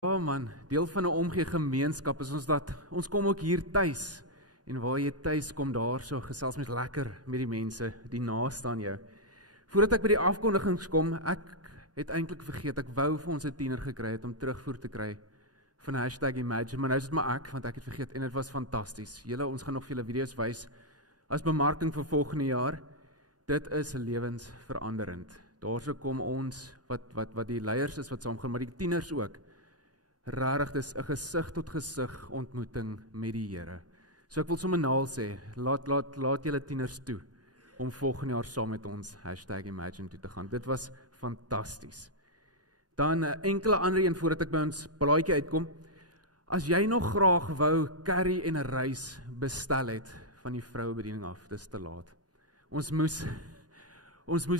Ja man, deel van 'n omgee gemeenskap is ons dat ons kom ook hier tuis. En waar jy tuis kom daar so gesels mens lekker met die mense die naaste aan jou. Voordat ek by die afkondigings kom, ek het eintlik vergeet ek wou vir ons 'n tiener gekry het om terugvoer te kry van #Imagine, maar nou is dit maar ek want ek het vergeet en dit was fantasties. Ons gaan nog vir julle video's wys as bemarking vir volgende jaar. Dit is lewensveranderend. Daarso kom ons wat die leiers is wat saamgaan, maar die tieners ook. Rarig, dis 'n gesig tot gesig ontmoeting met die Here. So ek wil sommer nou al sê, laat julle tieners toe om volgende jaar saam met ons #Imagine toe te gaan. Dit was fantasties. Dan enkele ander een voordat ek by ons blaadjie uitkom. As jy nog graag wou curry en 'n rys bestel het van die vroubediening af, dis te laat. Ons moes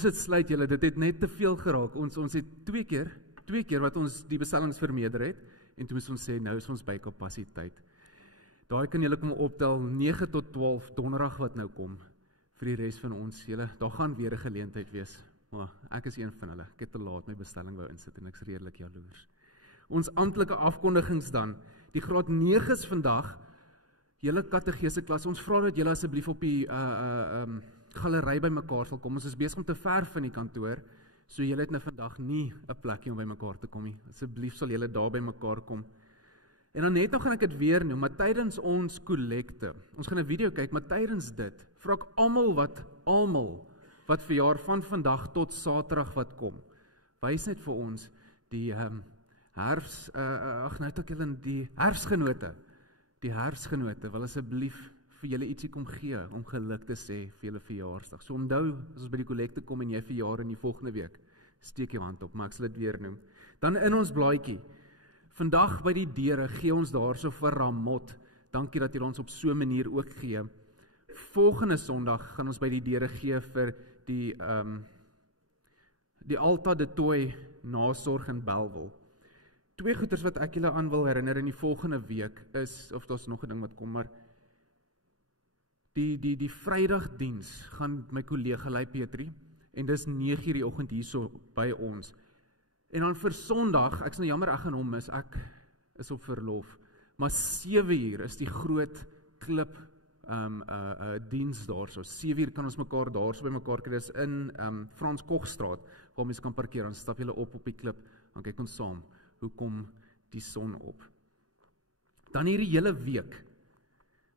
dit sluit julle, dit het net te veel geraak. Ons het twee keer wat ons die bestellings vermeerder het, en toe moes ons sê, nou is ons by kapasiteit. Daai kan julle kom optel, 9 tot 12, donderdag wat nou kom, vir die res van ons, daar gaan weer 'n geleentheid wees, maar ek is een van hulle, ek het te laat my bestelling wou insit, en ek is redelik jaloers. Ons amptelike afkondigings dan, die graad 9's vandag, julle kategese klas, ons vra dat julle asseblief op die galery by mekaar sal kom, ons is besig om te verf in die kantoor, so julle het nou vandag nie 'n plekkie om by mekaar te kom nie. Asseblief sal julle daar by mekaar kom. En dan net nou gaan ek dit weer noem, maar tydens ons kollekte, ons gaan 'n video kyk, maar tydens dit, vra ek almal wat verjaar van vandag tot Saterdag wat kom, wys net vir ons die herfsgenote, wil asseblief vir julle ietsie kom gee, om geluk te sê vir julle verjaarsdag. So onthou, as ons by die kollekte kom en jy verjaar in die volgende week, steek jou hand op, maar ek sal dit weer noem. Dan in ons blaadjie, vandag by die deure, gee ons daar so vir Ramot, dankie dat julle ons op so 'n manier ook gee. Volgende Sondag gaan ons by die deure gee vir die Alta de Tooi nasorg in Bellville. Twee goeders wat ek julle aan wil herinner in die volgende week is, of daar's nog 'n ding wat kom, maar die Vrydagdiens gaan my kollega Lei Petrie, en dis 9:00 die oggend hierso by ons. En dan vir Sondag, ek is nou jammer ek gaan hom mis, ek is op verlof, maar 7:00 is die groot klip diens daarso. 7:00 kan ons mekaar daarso by mekaar kry, dis in Frans Kochstraat, waar mense kan parkeer, dan stap julle op die klip, dan kyk ons saam, hoe kom die son op. Dan hierdie hele week,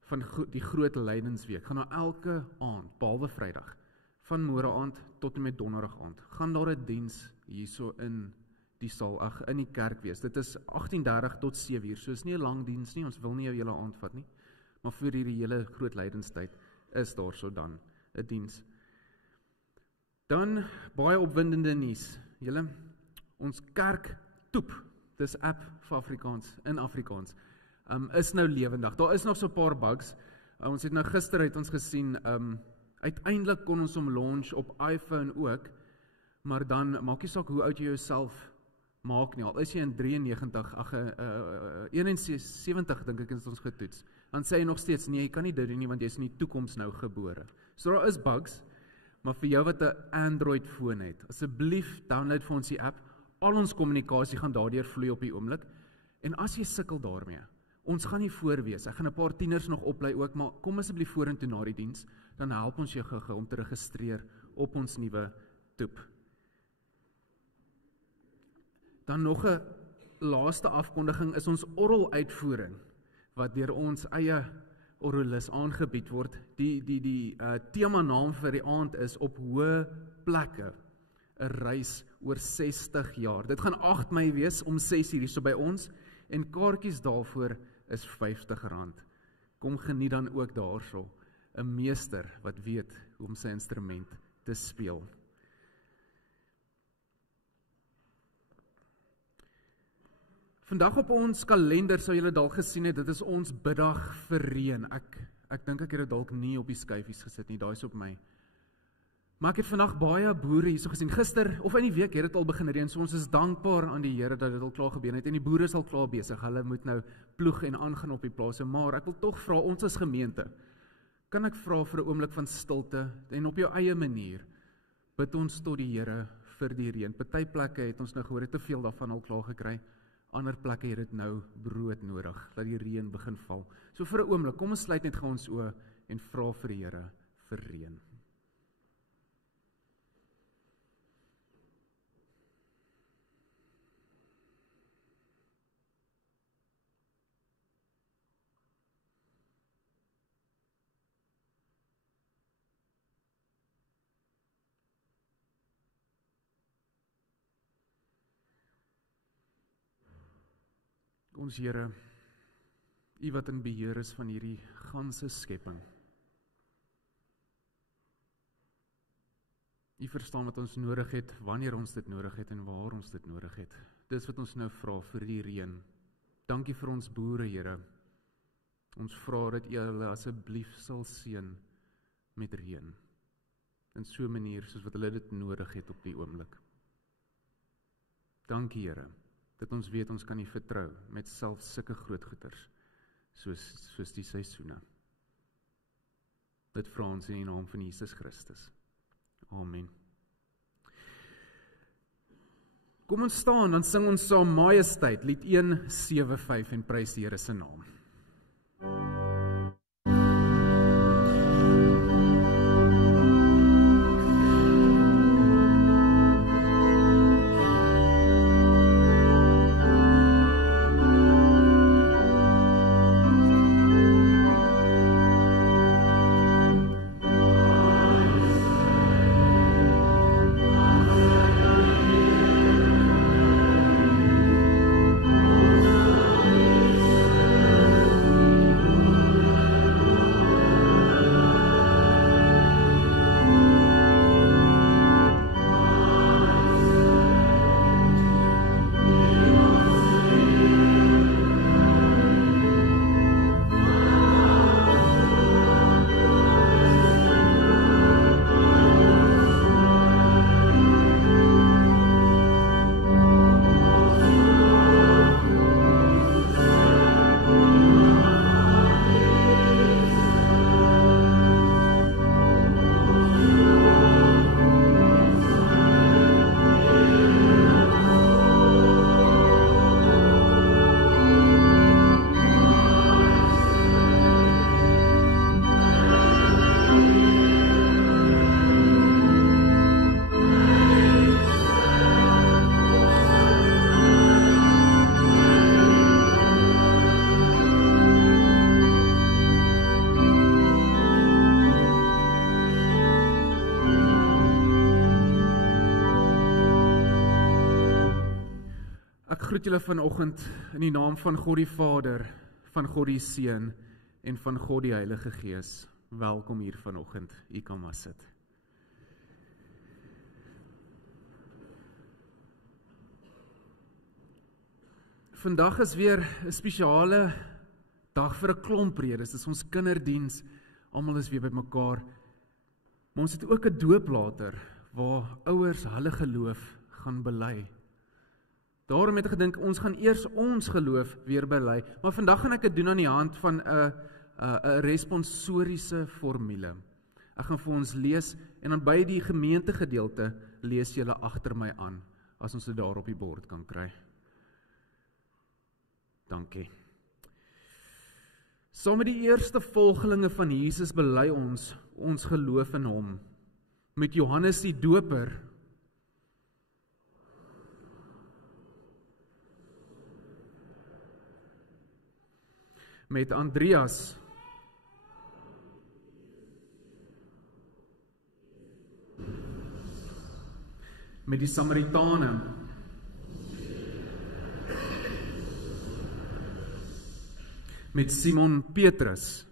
van die groot lydensweek, gaan nou elke aand, behalwe Vrydag, van môre aand tot en met donderdag aand, gaan daar 'n diens hierso in die saal, in die kerk wees. Dit is 18:30 tot 7:00, so is nie 'n lang diens nie, ons wil nie jou hele aand vat nie, maar vir hierdie hele groot lydenstyd is daar so dan 'n diens. Dan baie opwindende nuus. Ons kerk Toep, dis app vir Afrikaans, in Afrikaans, is nou lewendig. Daar is nog so 'n paar bugs. Ons het nou gister uit ons gesien, uiteindelik kon ons hom launch op iPhone ook, maar dan maak nie saak hoe oud jy jouself maak nie, al is jy in 71 dink ek het ons getoets, dan sê jy nog steeds, nee, jy kan nie dit doen nie, want jy is in die toekoms nou gebore. So daar is bugs, maar vir jou wat 'n Android foon het, asseblief download vir ons die app, al ons kommunikasie gaan daardeur vloei op die oomblik, en as jy sukkel daarmee, ons gaan nie voorwees, ek gaan 'n paar tieners nog oplei ook, maar kom asseblief vorentoe na die diens, dan help ons jou gou om te registreer op ons nuwe Toep. Dan nog 'n laaste afkondiging is ons orreluitvoering, wat deur ons eie orrelis aangebied word. Die tema naam vir die aand is Op Hoë Plekke, 'n reis oor 60 jaar. Dit gaan 8 Mei wees om 6:00 hier so by ons, en kaartjies daarvoor is R50. Kom geniet dan ook daarso 'n meester wat weet hoe om sy instrument te speel. Vandag op ons kalender sou julle dalk gesien het, dit is ons biddag vir reën. Ek dink ek het dit dalk nie op die skyfies gesit nie, daai is op my. Maar ek het vandag baie boere hierso gesien. Gister of in die week het dit al begin reën, so ons is dankbaar aan die Here dat dit al klaar gebeur het, en die boere is al klaar besig. Hulle moet nou ploeg en aangaan op die plase, maar ek wil tog vra, ons as gemeente, kan ek vra vir 'n oomblik van stilte, en op jou eie manier, bid ons tot die Here vir die reën. Party plekke het ons nou gehoor, te veel daarvan al klaar gekry. Ander plekke het dit nou brood nodig, dat die reën begin val. So vir 'n oomblik, kom ons sluit net gou ons oë en vra vir die Here vir reën. Ons Here, U wat in beheer is van hierdie ganse skepping. U verstaan wat ons nodig het, wanneer ons dit nodig het en waar ons dit nodig het. Dis wat ons nou vra vir die reën. Dankie vir ons boere, Here. Ons vra dat U hulle asseblief sal seën met reën. In so 'n manier soos wat hulle dit nodig het op die oomblik. Dankie, Here, dat ons weet ons kan U vertrou met selfs sulke groot goeders, soos die seisoene. Dit vra ons in die naam van Jesus Christus. Amen. Kom ons staan, dan sing ons saam Majesteit, lied 175 en prys die Here se naam. Ek groet julle vanoggend in die naam van God die Vader, van God die Seun en van God die Heilige Gees. Welkom hier vanoggend. U kan maar sit. Vandag is weer 'n spesiale dag vir 'n klomp redes. Dis ons kinderdiens. Almal is weer bymekaar. Maar ons het ook 'n doop later waar ouers hulle geloof gaan bely. Daarom het ek gedink, ons gaan eers ons geloof weer bely, maar vandag gaan ek dit doen aan die hand van 'n responsoriese formule. Ek gaan vir ons lees, en dan by die gemeentegedeelte lees julle agter my aan, as ons dit daar op die bord kan kry. Dankie. Saam met die eerste volgelinge van Jesus bely ons geloof in hom. Met Johannes die Doper, met Andreas, met die Samaritane, met Simon Petrus,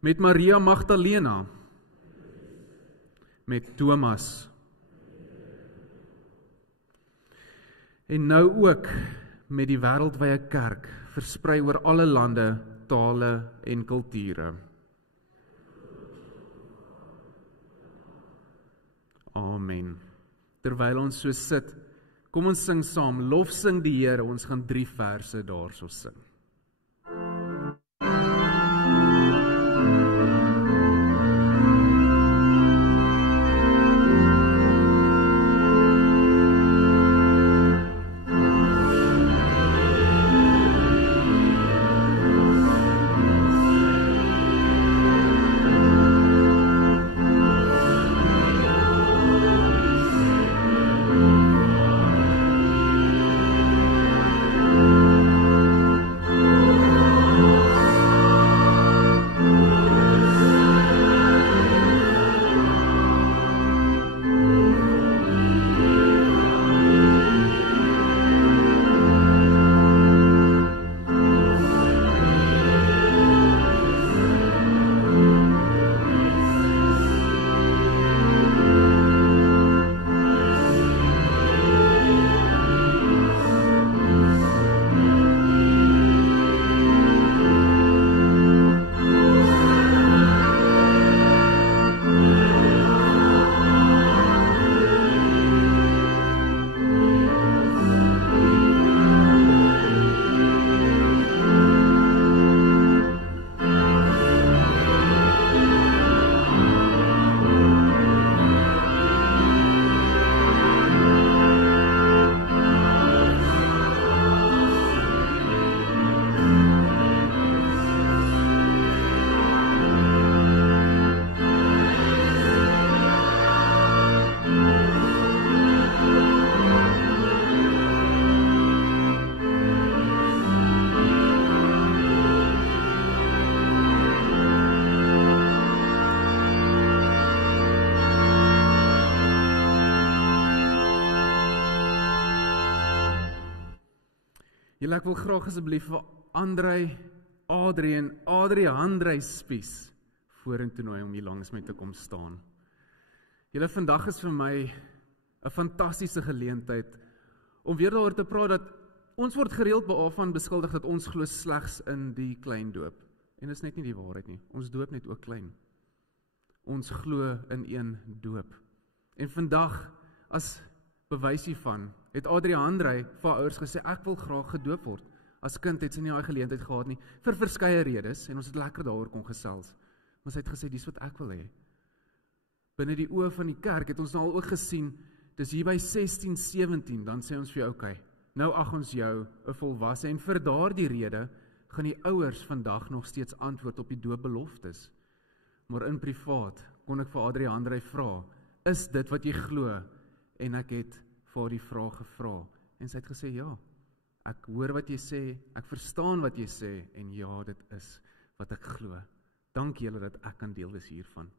met Maria Magdalena, met Thomas, en nou ook met die wêreldwye kerk, versprei oor alle lande, tale en kulture. Amen. Terwyl ons so sit, kom ons sing saam, lofsing die Here, ons gaan 3 verse daarso sing. Julle, ek wil graag asseblief vir Adrie en Andrei Spies vorentoe nooi om hier langs my te kom staan. Julle, vandag is vir my 'n fantastiese geleentheid om weer daaroor te praat dat ons word gereeld daarvan beskuldig dat ons glo slegs in die klein doop. En dit is net nie die waarheid nie. Ons doop net ook klein. Ons glo in een doop. En vandag, as bewys hiervan, het Andrei vir haar ouers gesê, ek wil graag gedoop word. As kind het sy nie daai geleentheid gehad nie, vir verskeie redes, en ons het lekker daaroor kon gesels. Maar sy het gesê, dis wat ek wil hê. Binne die oë van die kerk het ons nou al ook gesien, dis hier by 16, 17, dan sê ons vir jou, okay, nou ag ons jou 'n volwasse, en vir daardie rede gaan die ouers vandag nog steeds antwoord op die doopbeloftes. Maar in privaat kon ek vir Andrei vra, is dit wat jy glo? En ek het vir haar die vraag gevra, en sy het gesê, ja, ek hoor wat jy sê, ek verstaan wat jy sê, en ja, dit is wat ek glo. Dank julle dat ek kan deel wees hiervan.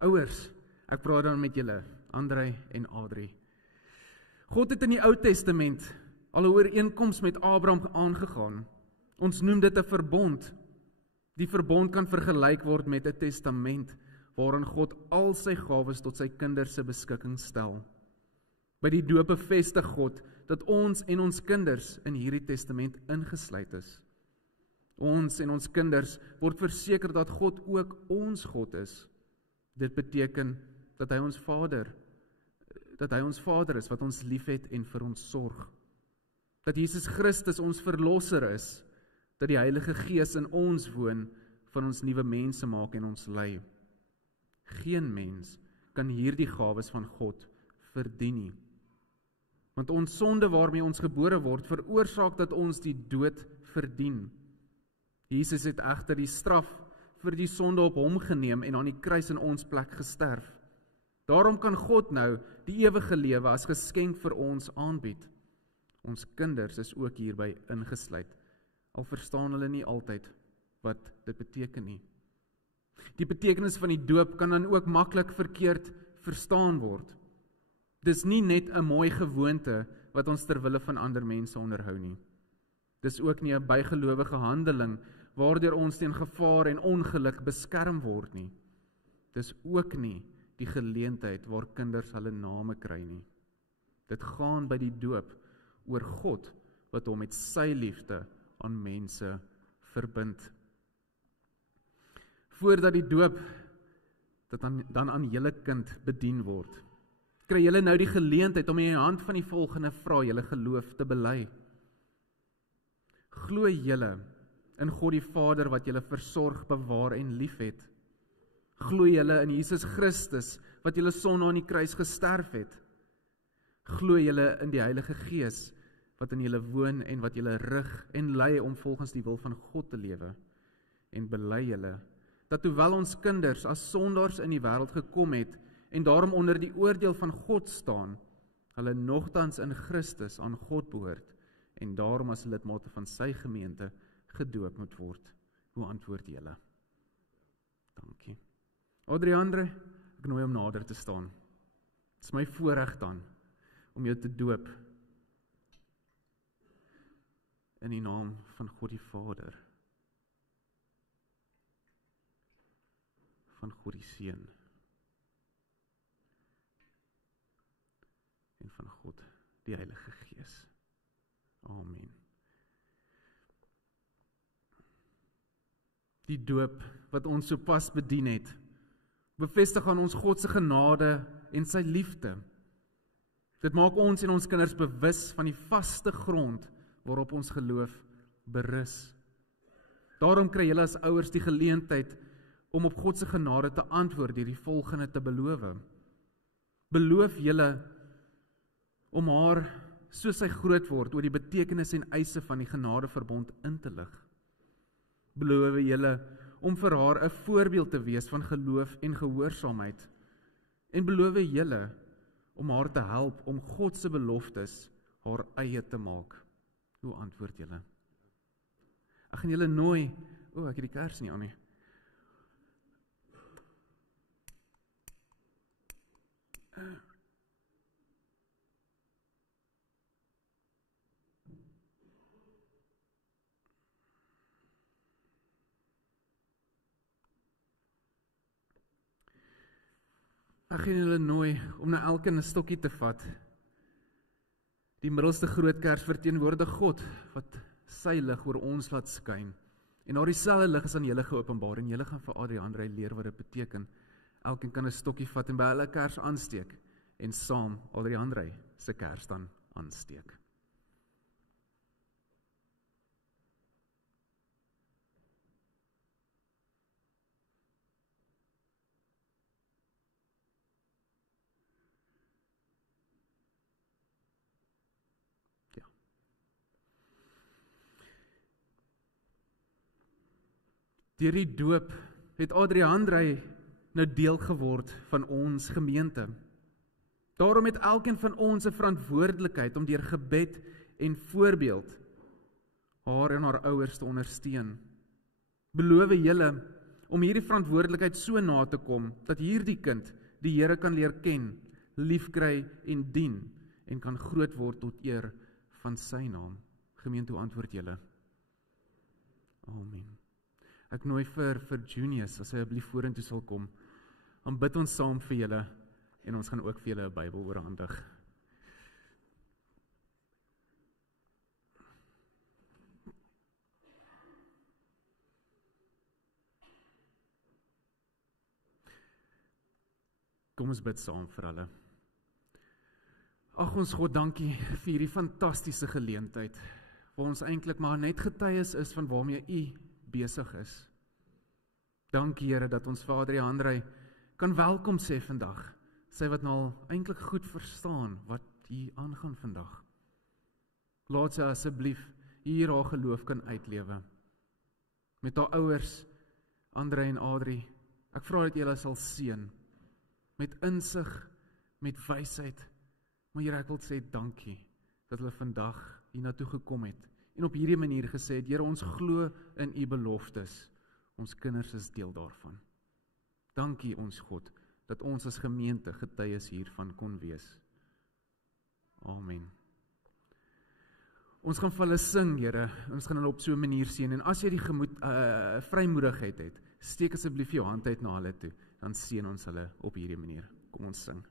Ouers, ek praat dan met julle, Andrei en Adrie. God het in die Ou Testament al 'n ooreenkoms met Abraham aangegaan. Ons noem dit 'n verbond. Die verbond kan vergelyk word met 'n testament, waarin God al sy gawes tot sy kinders se beskikking stel. By die doop bevestig God dat ons en ons kinders in hierdie testament ingesluit is. Ons en ons kinders word verseker dat God ook ons God is. Dit beteken dat hy ons Vader is wat ons liefhet en vir ons sorg. Dat Jesus Christus ons verlosser is, dat die Heilige Gees in ons woon, van ons nuwe mense maak en ons lei. Geen mens kan hierdie gawes van God verdien nie. Want ons sonde waarmee ons gebore word, veroorsaak dat ons die dood verdien. Jesus het egter die straf vir die sonde op hom geneem en aan die kruis in ons plek gesterf. Daarom kan God nou die ewige lewe as geskenk vir ons aanbied. Ons kinders is ook hierby ingesluit, al verstaan hulle nie altyd wat dit beteken nie. Die betekenis van die doop kan dan ook maklik verkeerd verstaan word. Dis nie net 'n mooi gewoonte wat ons ter wille van ander mense onderhou nie. Dis ook nie 'n bygelowige handeling waardeur ons teen gevaar en ongeluk beskerm word nie. Dis ook nie die geleentheid waar kinders hulle name kry nie. Dit gaan by die doop oor God wat hom met sy liefde aan mense verbind. Voordat die doop dan aan julle kind bedien word, kry julle nou die geleentheid om in die hand van die volgende vraag julle geloof te bely. Glo julle in God die Vader wat julle versorg, bewaar en liefhet? Glo julle in Jesus Christus wat julle sonde aan die kruis gesterf het? Glo julle in die Heilige Gees wat in julle woon en wat julle rig en lei om volgens die wil van God te lewe? En bely julle dat hoewel ons kinders as sondaars in die wêreld gekom het en daarom onder die oordeel van God staan, hulle nogtans in Christus aan God behoort en daarom as lidmate van sy gemeente gedoop moet word? Hoe antwoord julle? Dankie. Andrei, ek nooi om nader te staan. Dit is my voorreg dan om jou te doop in die naam van God die Vader, van God die Seun en van God die Heilige Gees. Amen. Die doop wat ons sopas bedien het, bevestig aan ons God se genade en sy liefde. Dit maak ons en ons kinders bewus van die vaste grond waarop ons geloof berus. Daarom kry julle as ouers die geleentheid om op God se genade te antwoord deur die volgende te beloof. Beloof julle om haar, soos sy groot word, oor die betekenis en eise van die genadeverbond in te lig. Beloof julle om vir haar 'n voorbeeld te wees van geloof en gehoorsaamheid. En beloof julle om haar te help om God se beloftes haar eie te maak. Hoe antwoord julle? Ek gaan julle nooi, ek het die kers nie aan nie. Ek gaan julle nooi om na elkeen 'n stokkie te vat. Die middelste grootkers verteenwoordig God, wat sy lig oor ons laat skyn. En daardie selfde lig is aan julle geopenbaar, en julle gaan vir Adriaan leer wat dit beteken. Elkeen kan 'n stokkie vat en by hulle kers aansteek, en saam Adriaan se kers dan aansteek. Deur die doop het Adriaan nou deel geword van ons gemeente. Daarom het elkeen van ons 'n verantwoordelikheid om deur gebed en voorbeeld haar en haar ouers te ondersteun. Beloof julle om hierdie verantwoordelikheid so na te kom, dat hierdie kind die Here kan leer ken, liefkry en dien, en kan groot word tot eer van sy naam. Gemeente, hoe antwoord julle? Amen. Ek nooi vir Junius, as hy asseblief vorentoe sal kom, dan bid ons saam vir julle, en ons gaan ook vir julle 'n Bybel oorhandig. Kom ons bid saam vir hulle. Ag ons God, dankie vir hierdie fantastiese geleentheid, waar ons eintlik maar net getuies is van waarmee U besig is. Dankie Here dat ons vir Adriaan kan welkom sê vandag, sy wat nou al eintlik goed verstaan wat hier aangaan vandag. Laat sy asseblief hier haar geloof kan uitlewe. Met haar ouers, Andre en Adri, ek vra dat jy hulle sal seën, met insig, met wysheid, maar Here, ek wil sê dankie, dat hulle vandag hiernatoe gekom het, en op hierdie manier gesê het, Here, ons glo in U beloftes, ons kinders is deel daarvan. Dankie ons God, dat ons as gemeente getuies hiervan kon wees. Amen. Ons gaan vir hulle sing, Here, ons gaan hulle op so 'n manier seën, en as jy die vrymoedigheid het, steek asseblief jou hand uit na hulle toe, dan seën ons hulle op hierdie manier. Kom ons sing.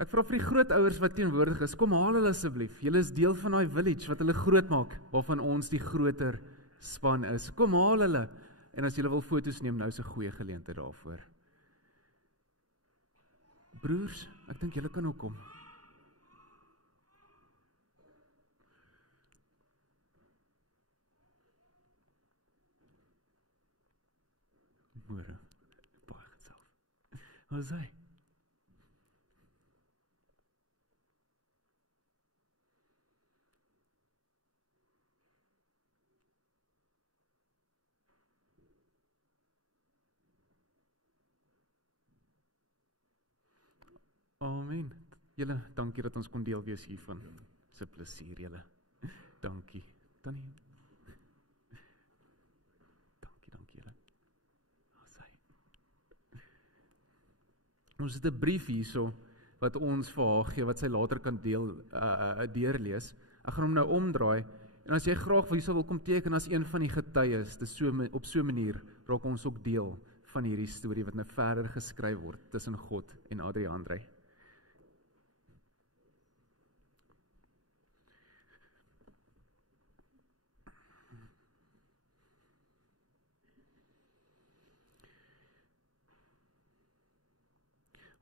Ek vra vir die grootouers wat teenwoordig is, kom haal hulle asseblief. Julle is deel van daai village wat hulle groot maak, waarvan ons die groter span is. Kom haal hulle. En as julle wil foto's neem, nou is 'n goeie geleentheid daarvoor. Broers, ek dink julle kan ook kom. Môre. Baie gesellig. Wat is hy? Amen. Julle, dankie dat ons kon deel wees hiervan. Dis 'n plesier, julle. Dankie. Tannie. Dankie julle. Ons het 'n brief hierso wat ons vir haar gee, wat sy later kan deurlees. Ek gaan hom nou omdraai, en as jy graag wil kom teken as een van die getuies, op so 'n manier raak ons ook deel van hierdie storie wat nou verder geskryf word tussen God en Adriaan.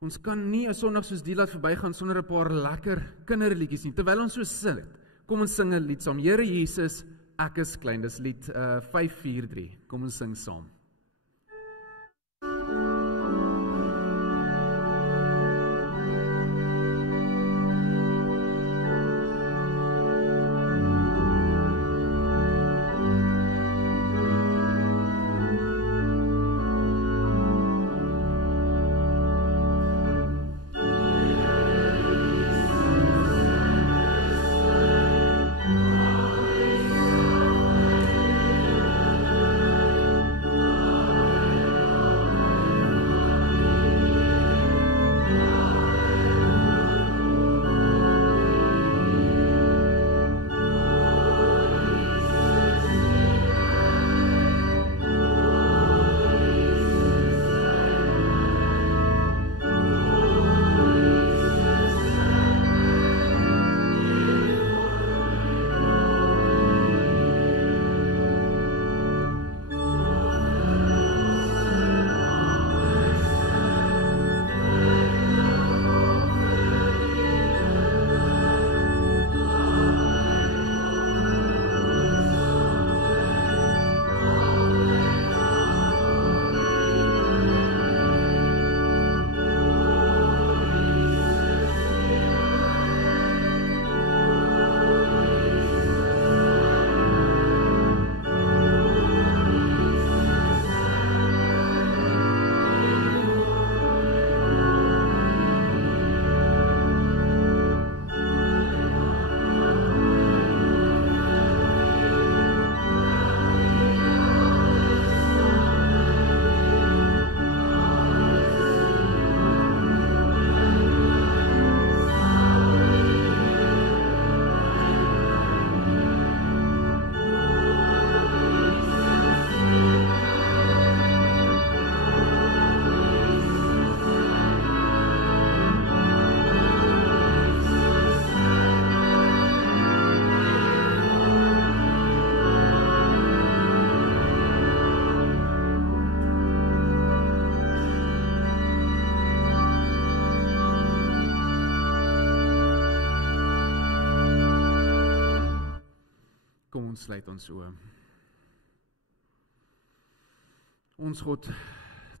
Ons kan nie 'n Sondag soos die laat verbygaan sonder 'n paar lekker kinderliedjies nie. Terwyl ons so sit, Kom ons sing 'n lied saam. Here Jesus, ek is klein. Dis lied 543. Kom ons sing saam. Kom ons sluit ons oë. Ons God,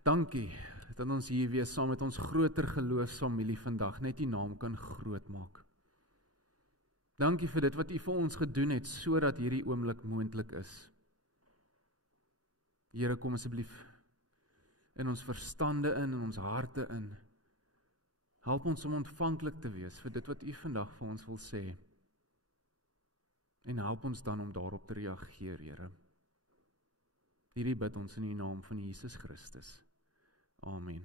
dankie dat ons hier weer saam met ons groter geloofsfamilie vandag net U naam kan groot maak. Dankie vir dit wat U vir ons gedoen het, sodat hierdie oomblik moontlik is. Here, kom asseblief in ons verstande in ons harte in. Help ons om ontvanklik te wees vir dit wat U vandag vir ons wil sê. En help ons dan om daarop te reageer, Here. Hierdie bid ons in die naam van Jesus Christus. Amen.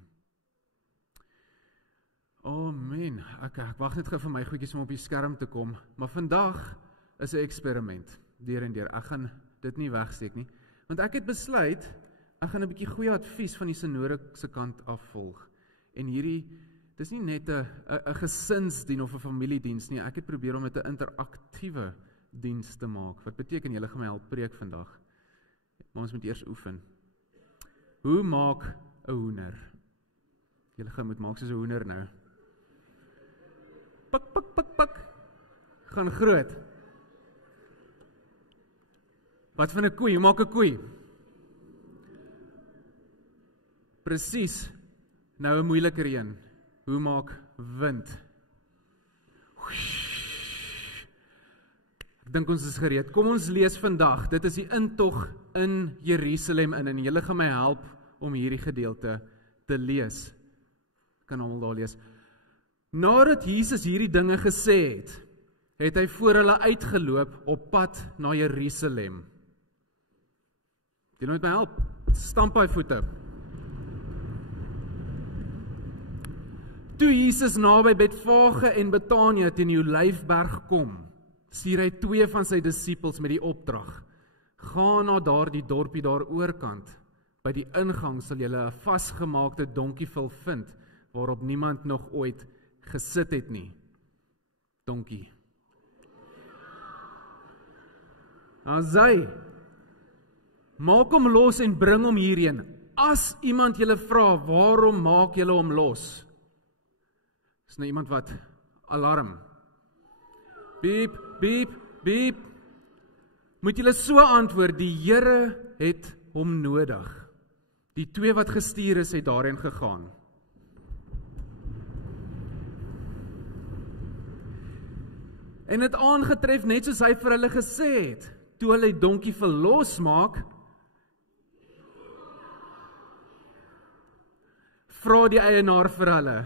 Amen. Ek wag net gou vir my goedjies om op die skerm te kom, maar vandag is 'n eksperiment, deur en deur. Ek gaan dit nie wegsteek nie, want ek het besluit, ek gaan 'n bietjie goeie advies van die sinode se kant af volg. En dis nie net 'n gesinsdien of 'n familiediens nie, ek het probeer om dit 'n interaktiewe diens te maak. Wat beteken, julle gaan my help preek vandag? Maar ons moet eers oefen. Hoe maak 'n hoender? Julle gaan moet maak soos 'n hoender nou. Pik, pik, pik, pik. Gaan groot. Wat van 'n koei? Hoe maak 'n koei? Presies. Nou 'n moeiliker een. Hoe maak wind? Ek dink ons is gereed. Kom ons lees vandag. Dit is die intog in Jerusalem in, en julle gaan my help om hierdie gedeelte te lees. Ek kan almal daar lees. Nadat Jesus hierdie dinge gesê het, het hy voor hulle uitgeloop op pad na Jerusalem. Julle moet my help. Stamp hy voete. Toe Jesus naby Betfage en Betanië teen die Olyfberg kom, stuur hy 2 van sy disippels met die opdrag: gaan na daardie dorpie daar oorkant. By die ingang sal julle 'n vasgemaakte donkievel vind, waarop niemand nog ooit gesit het nie. Donkie. Asai. Maak hom los en bring hom hierheen. As iemand julle vra, waarom maak julle hom los? Is nou iemand wat alarm. Piep, piep, Wie moet julle so antwoord, die Here het hom nodig. Die 2 wat gestuur is, het daarin gegaan. En het aangetref net soos hy vir hulle gesê het, toe hulle die donkie verlos maak, vra die eienaar vir hulle,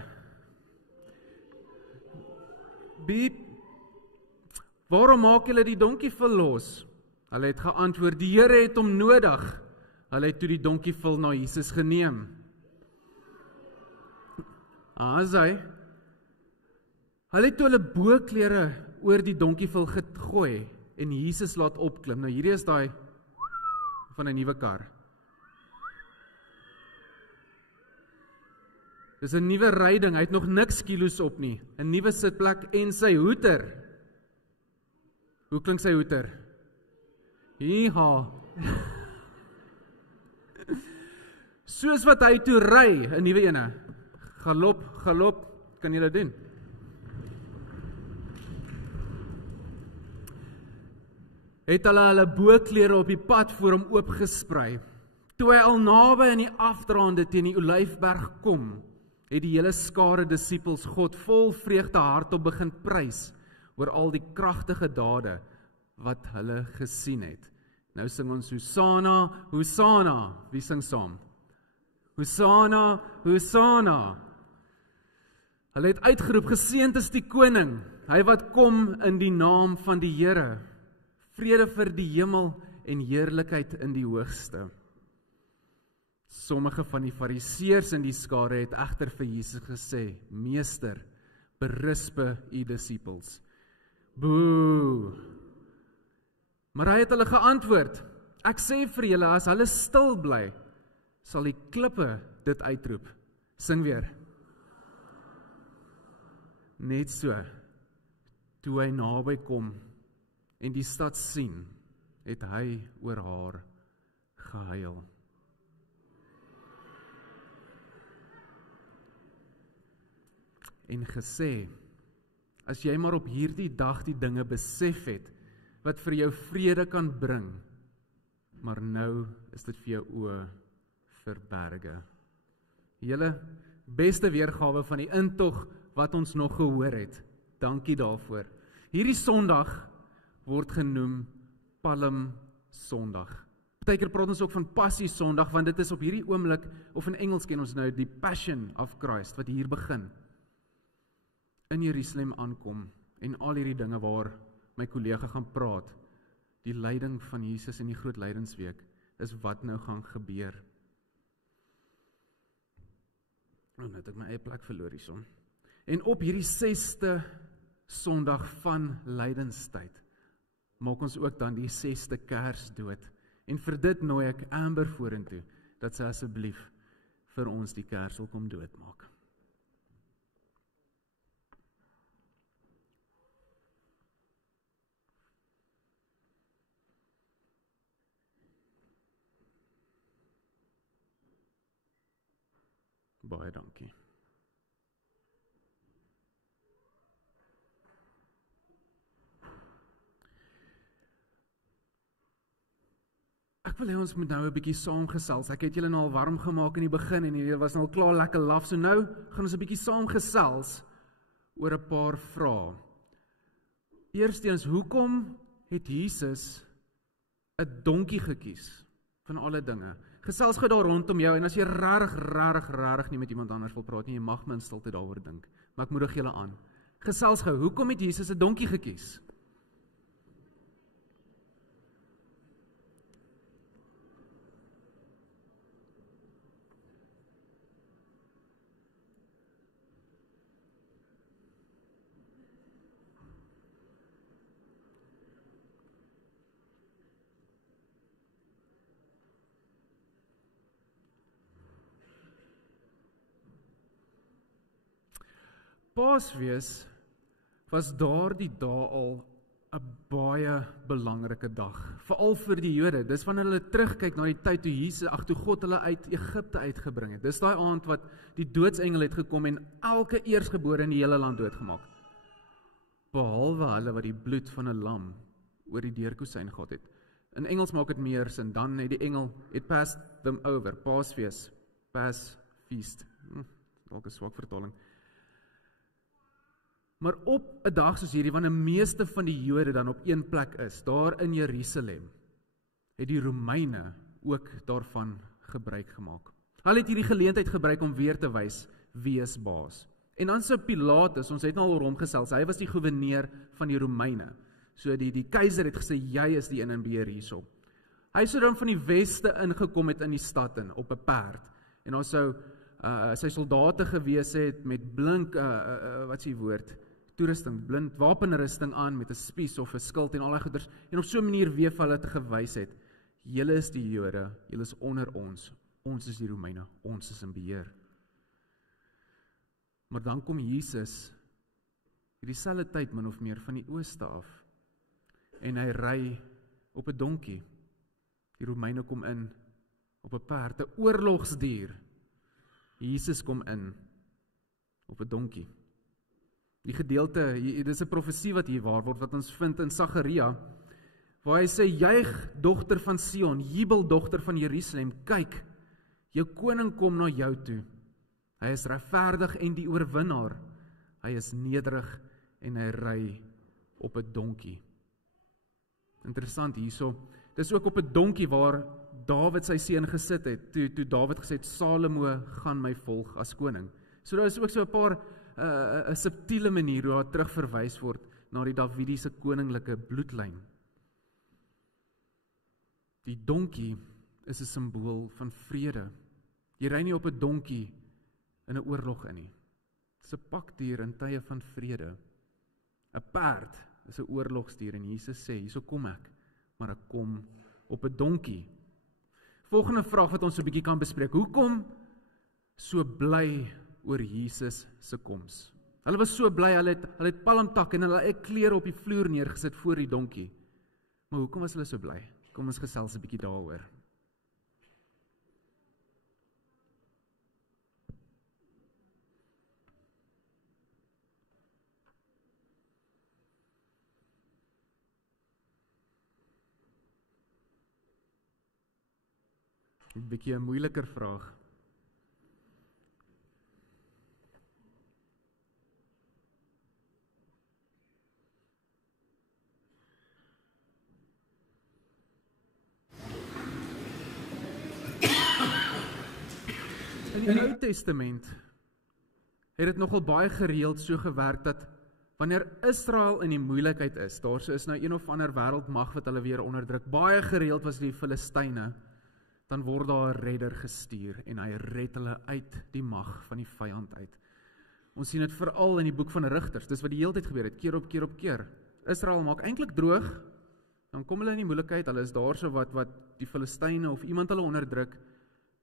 Biep, waarom maak julle die donkie verlos? Hulle het geantwoord, die Here het hom nodig. Hulle het toe die donkie vol na Jesus geneem. As hy het toe hulle boklere oor die donkievul gegooi en Jesus laat opklim. Nou hierdie is daai van 'n nuwe kar. Dis 'n nuwe ryding, hy het nog niks kilos op nie. 'n Nuwe sitplek en sy hoeter. Hoe klink sy hoeter? Yeehaw. Soos wat hy toe ry, 'n nuwe ene. Galop, kan julle doen? Het hulle boklere op die pad voor hom oopgesprei. Toe hy al naby in die afdraande teen die Olyfberg kom, het die hele skare disippels God vol vreugde hardop begin prys oor al die kragtige dade wat hulle gesien het. Nou sing ons Hosanna, Hosanna. Wie sing saam? Hosanna, Hosanna. Hulle het uitgeroep, geseënd is die koning, hy wat kom in die naam van die Here. Vrede vir die hemel en heerlikheid in die hoogste. Sommige van die fariseërs in die skare het egter vir Jesus gesê, Meester, berispe u disippels. Boe. Maar hy het hulle geantwoord, ek sê vir julle, as hulle stil bly, sal die klippe dit uitroep. Sing weer. Net so, toe hy naby kom en die stad sien, het hy oor haar gehuil. En gesê, as jy maar op hierdie dag die dinge besef het, wat vir jou vrede kan bring, maar nou is dit vir jou oë verberge. Julle beste weergawe van die intog wat ons nog gehoor het. Dankie daarvoor. Hierdie Sondag word genoem Palm Sondag. Partykeer praat ons ook van Passie Sondag, want dit is op hierdie oomblik, of in Engels ken ons nou die Passion of Christ, wat hier begin. In Jerusalem aankom, en al hierdie dinge waar my kollega gaan praat, die lyding van Jesus in die groot lydingsweek, is wat nou gaan gebeur. Nou het ek my eie plek verloor hierson. En op hierdie 6de Sondag van lydenstyd, maak ons ook dan die 6de Kersdood. En vir dit nooi ek Amber vorentoe, dat sy asseblief vir ons die kers wil kom doodmaak. Baie dankie. Ek wil hê ons moet nou 'n bietjie saamgesels. Ek het julle nou al warm gemaak in die begin en julle was nou al klaar lekker laf. So nou gaan ons 'n bietjie saamgesels oor 'n paar vrae. Eerstens, hoekom het Jesus 'n donkie gekies van alle dinge? Gesels gou daar rondom jou, en as jy rarig nie met iemand anders wil praat nie, jy mag my in stilte daaroor dink, maar ek moedig julle aan. Gesels gou, hoekom het Jesus 'n donkie gekies? Paasfees was daardie dae al 'n baie belangrike dag, veral vir die Jode. Dis wanneer hulle terugkyk na die tyd toe God hulle uit Egipte uitgebring het. Dis daai aand wat die doodsengel het gekom en elke eersgebore in die hele land doodgemaak. Behalwe hulle wat die bloed van 'n lam oor die deurkusyn gehad het. In Engels maak dit meer sin, dan het die engel, it passed them over, Paasfees, Paasfeest, dalk 'n swak vertaling. Maar op 'n dag soos hierdie, wanneer meeste van die Jode dan op een plek is, daar in Jerusalem, het die Romeine ook daarvan gebruik gemaak. Hulle het hierdie geleentheid gebruik om weer te wys wie is baas. En dan so Pilatus, ons het nou al rondgesels, hy was die goewerneur van die Romeine. So die keiser het gesê, jy is die in beheer hierso. Hy sou dan van die weste ingekom het in die stad in, op 'n perd. En dan sou sy soldate gewees het met blink, wat is die woord, toerusting, blind wapenrusting aan met 'n spies of 'n skild en al die goeders. En op so 'n manier weer vir hulle te gewys het, julle is die Jode, julle is onder ons is die Romeine, ons is in beheer. Maar dan kom Jesus, hierdie selfde tyd min of meer van die ooste af, en hy ry op 'n donkie. Die Romeine kom in op 'n perd, 'n oorlogsdier. Jesus kom in op 'n donkie. Die gedeelte, dit is 'n profesie wat hier waar word, wat ons vind in Sagaria, waar hy sê, juig dogter van Sion, jubel dogter van Jerusalem, kyk, jou koning kom na jou toe. Hy is regverdig en die oorwinnaar. Hy is nederig en hy ry op 'n donkie. Interessant hierso. Dis ook op 'n donkie waar Dawid sy seun gesit het, toe Dawid gesê het, Salomo gaan my volg as koning. So daar is ook so 'n paar 'n subtiele manier hoe daar terugverwys word na die Davidiese koninklike bloedlyn. Die donkie is 'n simbool van vrede. Jy ry nie op 'n donkie in 'n oorlog in nie. Dis 'n pakdier in tye van vrede. 'n Perd is 'n oorlogsdier en Jesus sê, hierso kom ek, maar ek kom op 'n donkie. Volgende vraag wat ons so 'n bietjie kan bespreek, hoekom so bly oor Jesus se koms? Hulle was so bly, hulle het palmtak en hulle het klere op die vloer neergesit voor die donkie. Maar hoekom was hulle so bly? Kom ons gesels 'n bietjie daaroor. Een bietjie 'n moeiliker vraag. In die Ou Testament het dit nogal baie gereeld so gewerk dat wanneer Israel in die moeilikheid is, daar so is nou een of ander wêreldmag wat hulle weer onderdruk, baie gereeld was die Filistyne, dan word daar 'n redder gestuur en hy red hulle uit die mag van die vyand uit. Ons sien dit veral in die boek van Rigters, dis wat die hele tyd gebeur het, keer op keer op keer. Israel maak eintlik droog, dan kom hulle in die moeilikheid, hulle is daar so wat die Filistyne of iemand hulle onderdruk,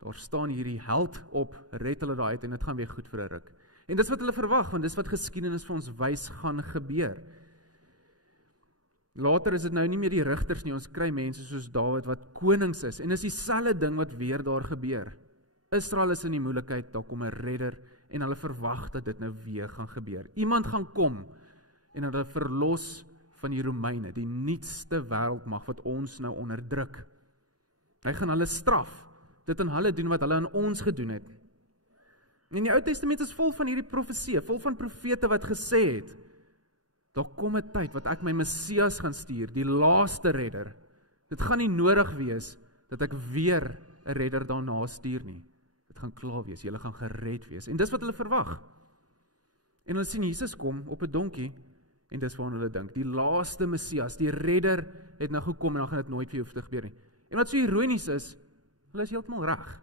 daar staan hierdie held op, red hulle daar uit en dit gaan weer goed vir 'n ruk. En dis wat hulle verwag, want dis wat geskiedenis vir ons wys gaan gebeur. Later is dit nou nie meer die rigters nie, ons kry mense soos Dawid wat konings is, en dis dieselfde ding wat weer daar gebeur. Israel is in die moeilikheid, daar kom 'n redder, en hulle verwag dat dit nou weer gaan gebeur. Iemand gaan kom, en hulle verlos van die Romeine, die nuutste wêreldmag wat ons nou onderdruk. Hy gaan hulle straf, dit aan hulle doen wat hulle aan ons gedoen het. En die Ou Testament is vol van hierdie profeseë, vol van profete wat gesê het, daar kom 'n tyd wat ek my Messias gaan stuur, die laaste redder. Dit gaan nie nodig wees dat ek weer 'n redder daarna stuur nie. Dit gaan klaar wees, julle gaan gered wees. En dis wat hulle verwag. En hulle sien Jesus kom op 'n donkie, en dis waarna hulle dink, die laaste Messias, die redder het nou gekom en dan gaan dit nooit weer hoef te gebeur nie. En wat so ironies is, hulle is heeltemal reg.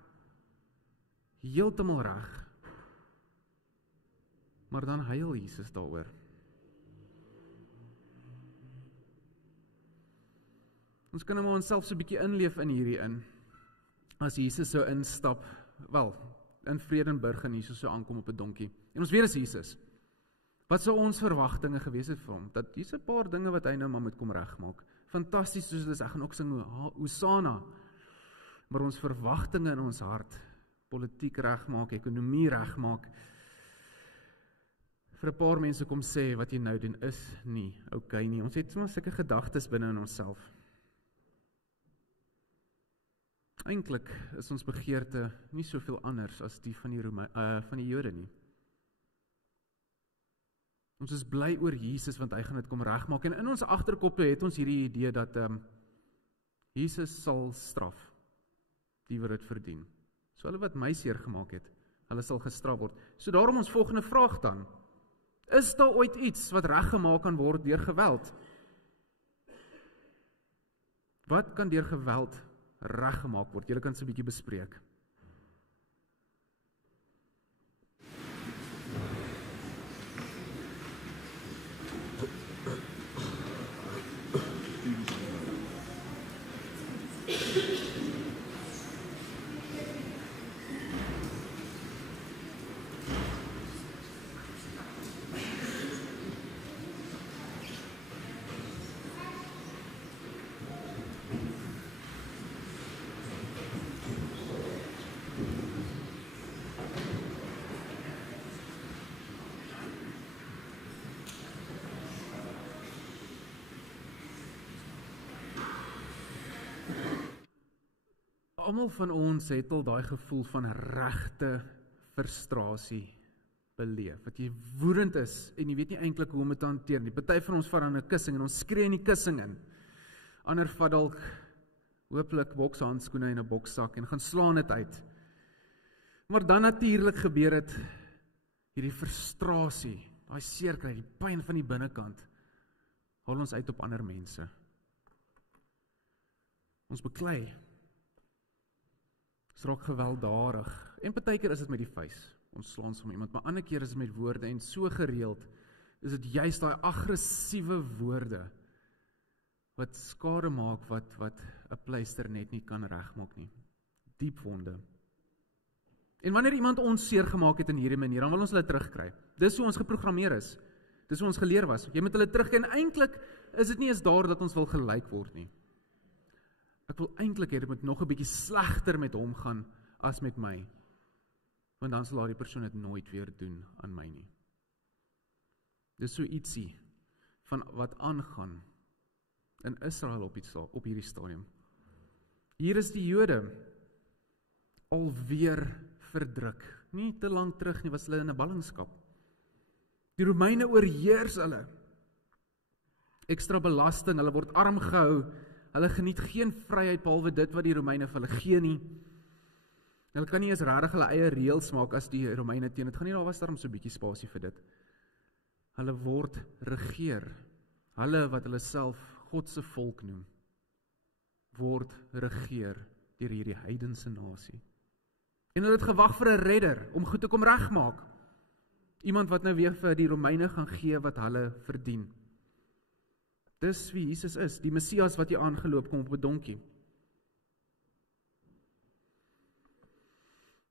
Heeltemal reg. Maar dan huil Jesus daaroor. Ons kan nou maar onsself so 'n bietjie inleef in hierdie in. As Jesus so instap, wel, in Vredenburg en Jesus so aankom op 'n donkie. En ons weet is Jesus. Wat sou ons verwagtinge gewees het vir hom? Dat hier's 'n paar dinge wat hy nou maar moet kom regmaak. Fantasties soos dit is, ek gaan ook sing Hosanna. Maar ons verwagtinge in ons hart, politiek regmaak, ekonomie regmaak, vir 'n paar mense kom sê wat jy nou doen is nie okay nie. Ons het maar sulke gedagtes binne in onsself. Eintlik is ons begeerte nie soveel anders as die van die Jode nie. Ons is bly oor Jesus want hy gaan dit kom regmaak en in ons agterkoppe het ons hierdie idee dat Jesus sal straf die wat dit verdien. So hulle wat my seer gemaak het, hulle sal gestraf word. So daarom ons volgende vraag dan: is daar ooit iets wat reggemaak kan word deur geweld? Wat kan deur geweld reggemaak word? Julle kan se 'n bietjie bespreek. Almal van ons het al daai gevoel van regte frustrasie beleef, wat jy woedend is en jy weet nie eintlik hoe om dit te hanteer nie. Party van ons vat in 'n kussing en ons skree in die kussing in. Ander vat dalk hooplik bokshandskoene en 'n bokssak en gaan slaan dit uit. Maar dan natuurlik gebeur dit hierdie frustrasie, daai seer kry, die pyn van die binnekant, haal ons uit op ander mense. Ons beklei. Ons raak gewelddadig. En partykeer is dit met die vuis. Ons slaan soms iemand, maar ander keer is dit met woorde en so gereeld is dit juist daai aggressiewe woorde wat skade maak wat 'n pleister net nie kan regmaak nie. Diep wonde. En wanneer iemand ons seer gemaak het in hierdie manier, dan wil ons hulle terugkry. Dis hoe ons geprogrammeer is. Dis hoe ons geleer was. Jy moet hulle terugkry en eintlik is dit nie eens daar dat ons wil gelyk word nie. Ek wil eintlik hê dit moet nog 'n bietjie slegter met hom gaan as met my. Want dan sal die persoon dit nooit weer doen aan my nie. Dis so ietsie van wat aangaan in Israel op hierdie stadium. Hier is die Jode alweer verdruk. Nie te lank terug nie was hulle in 'n ballingskap. Die Romeine oorheers hulle. Ekstra belasting, hulle word arm gehou. Hulle geniet geen vryheid behalwe dit wat die Romeine vir hulle gee nie. Hulle kan nie eens regtig hulle eie reëls maak as die Romeine teen dit gaan nie, daar was daarom so 'n bietjie spasie vir dit. Hulle word regeer. Hulle wat hulle self God se volk noem, word regeer deur hierdie heidense nasie. En hulle het gewag vir 'n redder om goed te kom regmaak. Iemand wat nou weer vir die Romeine gaan gee wat hulle verdien. Dis wie Jesus is, die Messias wat hier aangeloop kom op 'n donkie.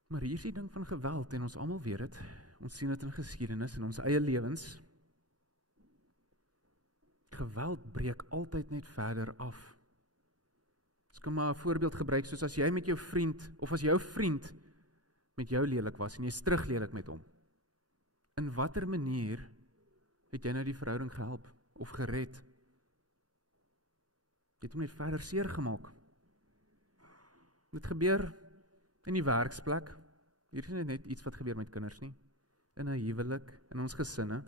Maar hier is die ding van geweld en ons almal weet dit. Ons sien dit in geskiedenis en ons eie lewens. Geweld breek altyd net verder af. Ons kan maar 'n voorbeeld gebruik soos as jy met jou vriend of as jou vriend met jou lelik was en jy is terug lelik met hom. In watter manier het jy nou die verhouding gehelp of gered? Jy het hom net verder seer gemaak. Dit gebeur in die werksplek. Hier is net iets wat gebeur met kinders nie. In 'n huwelik, in ons gesinne.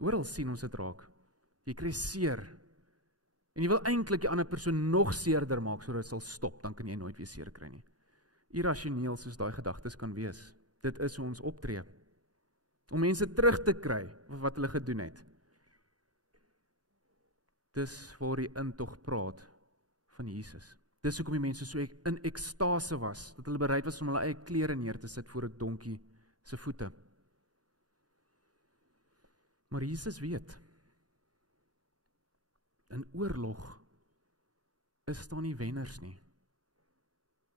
Oral sien ons dit raak. Jy kry seer. En jy wil eintlik die ander persoon nog seerder maak sodat dit sal stop, dan kan jy nooit weer seer kry nie. Irrasioneel soos daai gedagtes kan wees. Dit is hoe ons optree. Om mense terug te kry vir wat hulle gedoen het. Dis waar die intog praat van Jesus. Dis hoekom die mense so in ekstase was, dat hulle bereid was om hulle eie klere neer te sit voor 'n donkie se voete. Maar Jesus weet, in oorlog is daar nie wenners nie.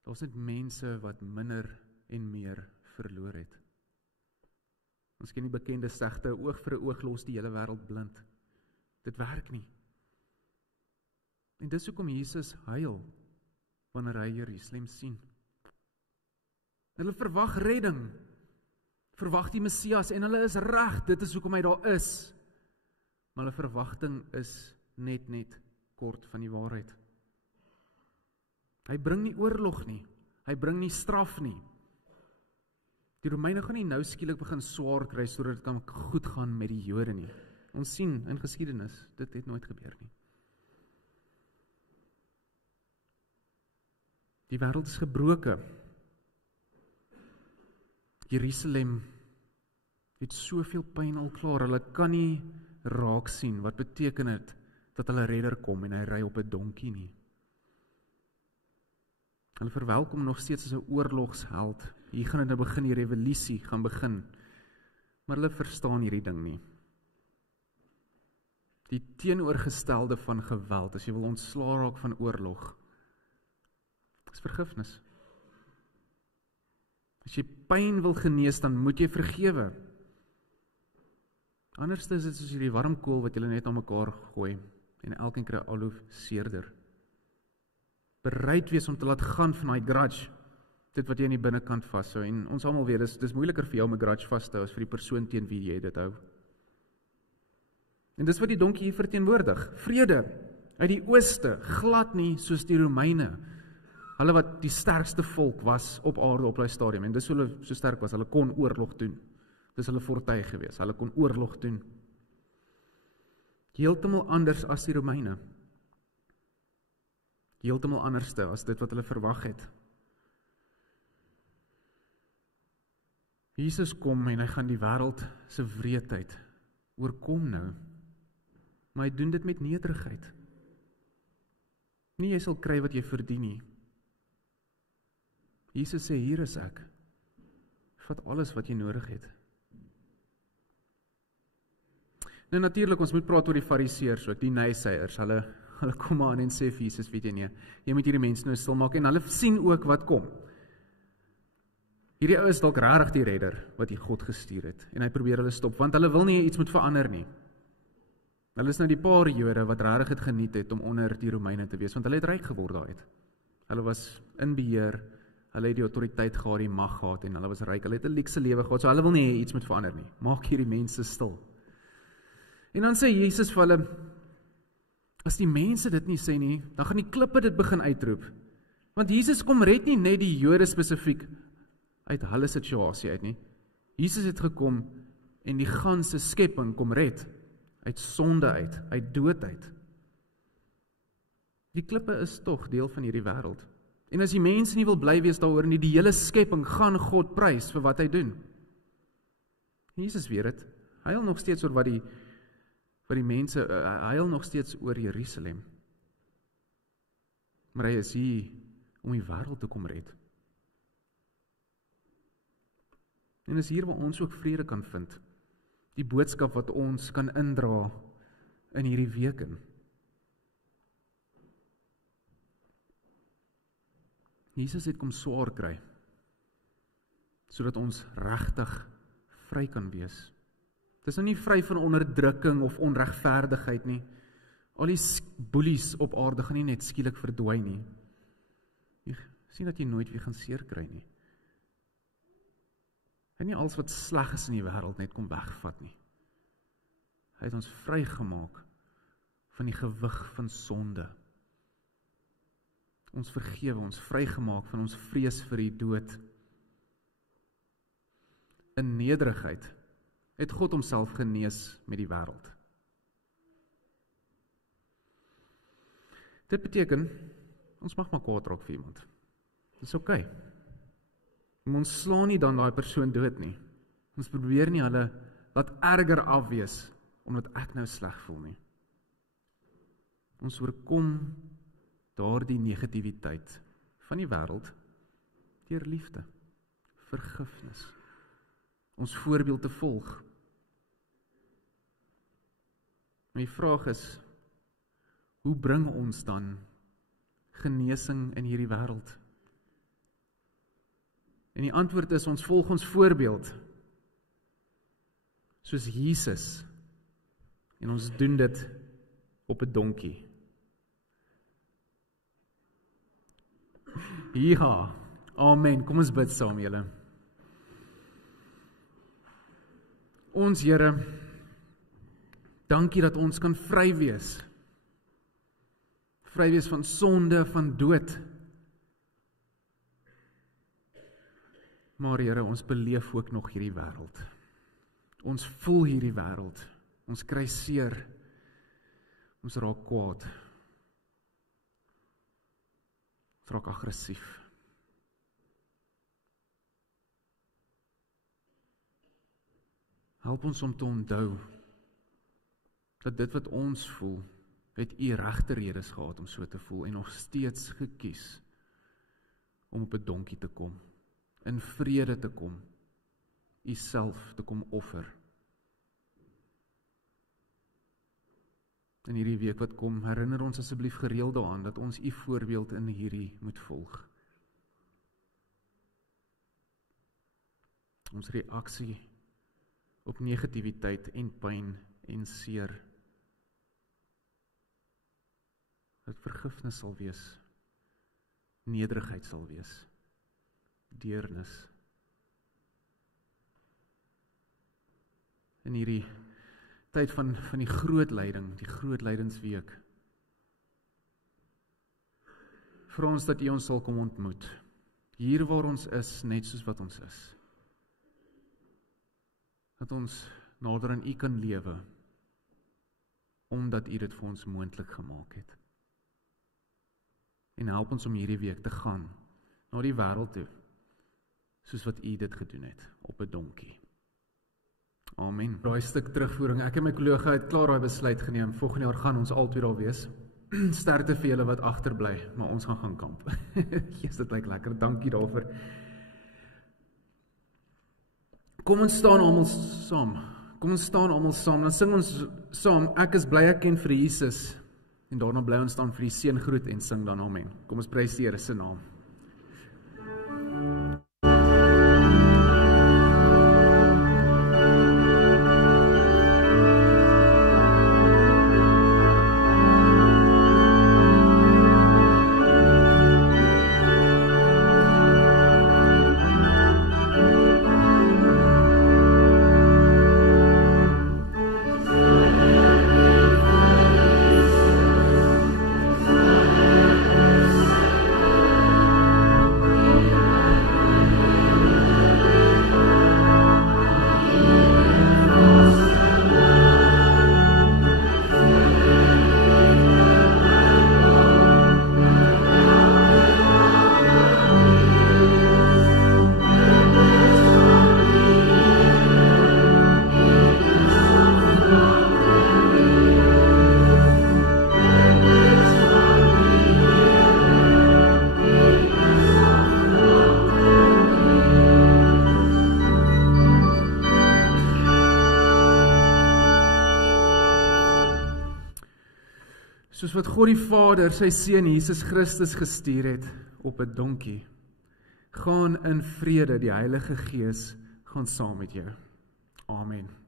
Daar's net mense wat minder en meer verloor het. Ons ken die bekende segte, 'n oog vir 'n oog los die hele wêreld blind. Dit werk nie. En dis hoekom Jesus huil wanneer hy Jerusalem sien. Hulle verwag redding verwag die Messias en hulle is reg, dit is hoekom hy daar is. Maar hulle verwagting is net kort van die waarheid. Hy bring nie oorlog nie, hy bring nie straf nie. Die Romeine gaan nie nou skielik begin swaar kry sodat dit kan goed gaan met die Jode nie. Ons sien in geskiedenis, dit het nooit gebeur nie. Die wêreld is gebroke. Jerusalem het soveel pyn al klaar, hulle kan nie raak sien, wat beteken dit dat hulle redder kom en hy ry op 'n donkie nie. Hulle verwelkom nog steeds as 'n oorlogsheld. Hier gaan dit nou begin, die revolusie gaan begin. Maar hulle verstaan hierdie ding nie. Die teenoorgestelde van geweld, as jy wil ontslaa raak van oorlog, is vergifnis. As jy pyn wil genees, dan moet jy vergewe. Anders is dit soos hierdie warm kool wat jy net aan mekaar gooi en elkeen kry al hoe seerder. Bereid wees om te laat gaan van daai grudge, dit wat jy aan die binnekant vashou. En ons almal weet, dis moeiliker vir jou om 'n grudge vas te hou as vir die persoon teen wie jy dit hou. En dis wat die donkie hier verteenwoordig. Vrede uit die ooste, glad nie soos die Romeine. Hulle wat die sterkste volk was op aarde op daai stadium, en dis hoe hulle so sterk was, hulle kon oorlog doen. Dis hulle fortuin gewees, hulle kon oorlog doen. Heeltemal anders as die Romeine. Heeltemal anderste as dit wat hulle verwag het. Jesus kom en hy gaan die wêreld se wreedheid oorkom nou. Maar hy doen dit met nederigheid. Nie jy sal kry wat jy verdien nie. Jesus sê, hier is ek. Vat alles wat jy nodig het. Nou natuurlik, ons moet praat oor die fariseërs ook, die naysayers. Hulle kom aan en sê vir Jesus, weet jy nie, jy moet hierdie mense nou stil maak, en hulle sien ook wat kom. Hierdie ou is dalk regtig die redder wat die God gestuur het, en hy probeer hulle stop, want hulle wil nie iets moet verander nie. Hulle is nou die paar Jode wat regtig het geniet het om onder die Romeine te wees, want hulle het ryk geword daaruit. Hulle was in beheer, hulle het die autoriteit gehad, die mag gehad, en hulle was ryk, hulle het 'n luukse lewe gehad, so hulle wil nie iets moet verander nie. Maak hierdie mense stil. En dan sê Jesus vir hulle, as die mense dit nie sê nie, dan gaan die klippe dit begin uitroep. Want Jesus kom red nie net die Jode spesifiek uit hulle situasie uit nie. Jesus het gekom en die ganse skepping kom red, uit sonde uit dood uit. Die klippe is tog deel van hierdie wêreld. En as die mense nie wil bly wees daaroor nie, die hele skepping gaan God prys vir wat hy doen. Jesus weet dit. Hy huil nog steeds oor wat die mense, hy huil nog steeds oor Jerusalem. Maar hy is hier om die wêreld te kom red. En is hier waar ons ook vrede kan vind. Die boodskap wat ons kan indra in hierdie week in. Jesus het kom swaar kry, sodat ons regtig vry kan wees. Dis nou nie vry van onderdrukking of onregverdigheid nie. Al die boelies op aarde gaan nie net skielik verdwyn nie. Jy sien dat jy nooit weer gaan seer kry nie. En nie alles wat sleg is in die wêreld net kom wegvat nie. Hy het ons vrygemaak van die gewig van sonde. Ons vergewe, ons vrygemaak van ons vrees vir die dood. In nederigheid het God homself genees met die wêreld. Dit beteken, ons mag maar kwaad raak vir iemand. Dis oké. Ons slaan nie dan daai persoon dood nie. Ons probeer nie hulle laat erger afwees, omdat ek nou sleg voel nie. Ons oorkom daardie negativiteit van die wêreld deur liefde, vergifnis, ons voorbeeld te volg. My vraag is, hoe bring ons dan genesing in hierdie wêreld? En die antwoord is, ons volg ons voorbeeld, soos Jesus, en ons doen dit op 'n donkie. Ja, amen, kom ons bid saam julle. Ons Here, dankie dat ons kan vry wees. Vry wees van sonde, van dood. Maar Here, ons beleef ook nog hierdie wêreld. Ons voel hierdie wêreld. Ons kry seer. Ons raak kwaad. Ons raak aggressief. Help ons om te onthou dat dit wat ons voel, het U regte redes gehad om so te voel en nog steeds gekies om op 'n donkie te kom, in vrede te kom, U self te kom offer. In hierdie week wat kom, herinner ons asseblief gereeld daaraan dat ons U voorbeeld in hierdie moet volg. Ons reaksie op negativiteit en pyn en seer, dat vergifnis sal wees, nederigheid sal wees, deernis. In hierdie tyd van die groot lyding, die groot lydingsweek, vra ons dat U ons sal kom ontmoet, hier waar ons is, net soos wat ons is. Dat ons nader aan U kan lewe, omdat U dit vir ons moontlik gemaak het. En help ons om hierdie week te gaan, na die wêreld toe, soos wat U dit gedoen het, op 'n donkie. Amen. Daai stuk terugvoering, ek en my kollega het klaar daai besluit geneem, volgende jaar gaan ons albei daar wees. Sterkte vir julle wat agterbly, maar ons gaan kamp. Jesus, dit lyk lekker, dankie daarvoor. Kom ons staan almal saam. Kom ons staan almal saam. Dan sing ons saam, ek is bly ek ken vir Jesus. En daarna bly ons staan vir die seëngroet en sing dan amen. Kom ons prys die Here se naam. Soos wat God die Vader sy Seun Jesus Christus gestuur het op 'n donkie, gaan in vrede, die Heilige Gees gaan saam met jou. Amen.